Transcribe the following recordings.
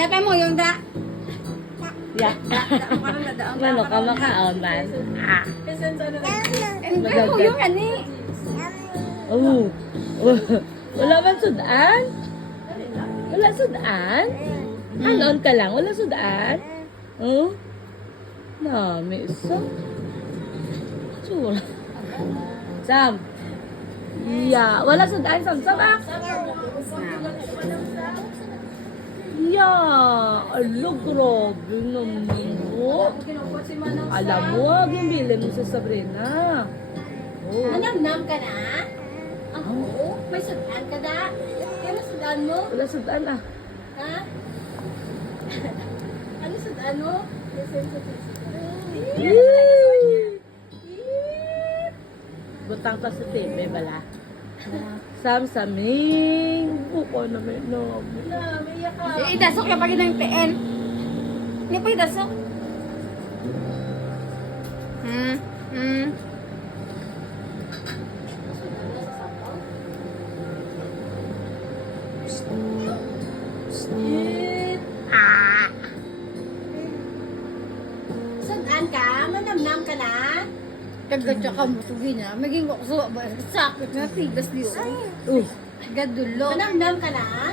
Bebe mo yung da. Ya. Mano ka makaon man? Ah. Bebe mo yung ani. Oh. Wala man sudan? Wala sudan? Anon ka lang? Wala sudan? Oh? Dami isa. Tsura. Sam. Yeah. Wala sudan, Sam. Sam ah. Yeah. Alo, grabe naman po. Alam mo, yung bilin mo sa Sabrina. Oh. Manamnam ka na? Oo. May sudan ka da? Kaya mo sudan mo? Wala sudan ah. Ha? Ano sudan mo? Butang ka sa TV, bala. Samsaming. Buko na may namin. Namiyak ka. Idasok yung pag ng PN. Hindi pa idasok. Saan ka? Manamnam ka na? Kagad ka mo sugi na. Maging wakso ba? Sakit na tigas niyo. Gadulo. Manamnam ka na?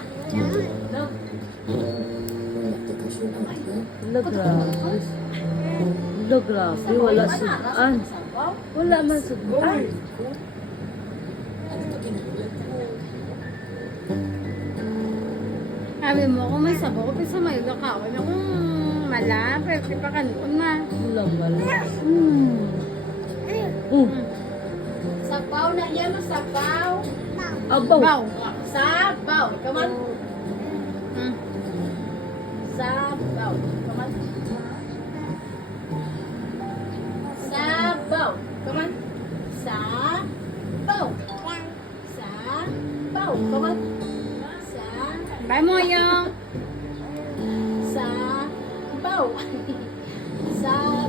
Wala, grabe. Wala, grabe. Wala sudan. Wala man sudan. Sabi mo, kung may sabaw, kung sa may lakawan, kung malapit, di pa kanon na. Wala. Sabaw na yan, sabaw. Abaw. Baw. Sabaw. Come on. Sabaw. Come on. Sabaw. Come on. Sabaw. Sabaw. Come on. Bay mo yung Sabaw. Sabaw.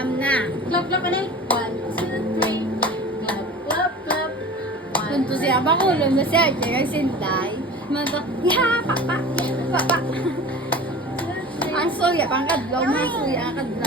nam na. Clap, clap ka na eh. 1, 2, 3. Clap, clap, clap. Punto siya ba ko lang na siya, kaya sinday. Manda, papa. Ang soya, pang kadlaw, mga soya, kadlaw.